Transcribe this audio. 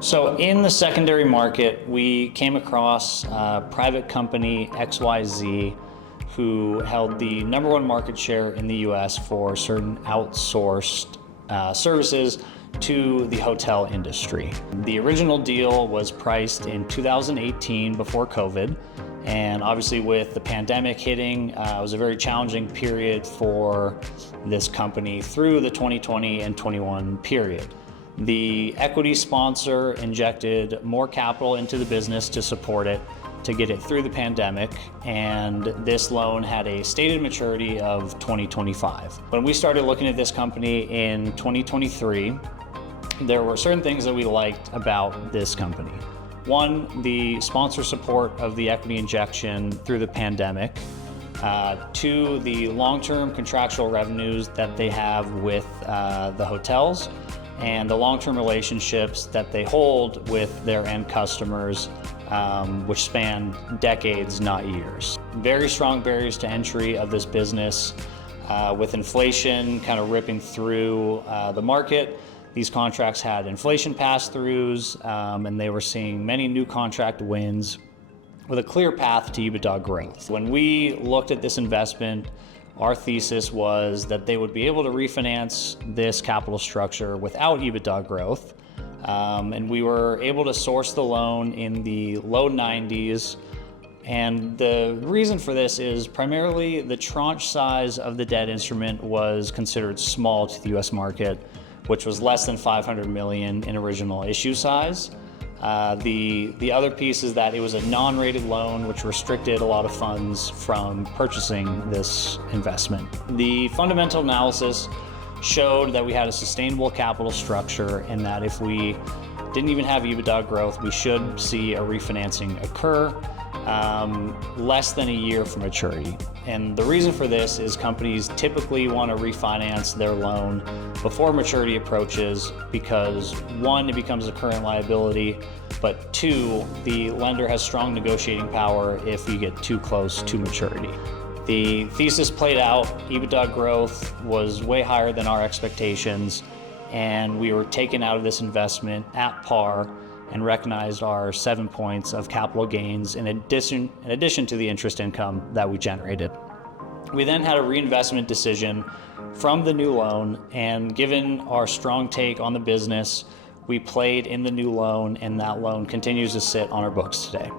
So in the secondary market, we came across private company XYZ, who held the #1 market share in the US for certain outsourced services to the hotel industry. The original deal was priced in 2018 before COVID, and obviously with the pandemic hitting, it was a very challenging period for this company through the 2020 and 21 period. The equity sponsor injected more capital into the business to support it, to get it through the pandemic, and this loan had a stated maturity of 2025. When we started looking at this company in 2023, there were certain things that we liked about this company. One, the sponsor support of the equity injection through the pandemic. Two, the long-term contractual revenues that they have with the hotels, and the long-term relationships that they hold with their end customers, which span decades, not years. Very strong barriers to entry of this business. With inflation kind of ripping through the market, these contracts had inflation pass-throughs, and they were seeing many new contract wins with a clear path to EBITDA growth. When we looked at this investment, our thesis was that they would be able to refinance this capital structure without EBITDA growth, and we were able to source the loan in the low 90s. And the reason for this is primarily the tranche size of the debt instrument was considered small to the US market, which was less than $500 million in original issue size. The other piece is that it was a non-rated loan, which restricted a lot of funds from purchasing this investment. The fundamental analysis showed that we had a sustainable capital structure, and that if we didn't even have EBITDA growth, we should see a refinancing occur less than a year from maturity. And the reason for this is companies typically want to refinance their loan before maturity approaches because, one, it becomes a current liability, but two, the lender has strong negotiating power if you get too close to maturity. The thesis played out. EBITDA growth was way higher than our expectations, and we were taken out of this investment at par and recognized our 7 points of capital gains in addition to the interest income that we generated. We then had a reinvestment decision from the new loan, and given our strong take on the business, we played in the new loan, and that loan continues to sit on our books today.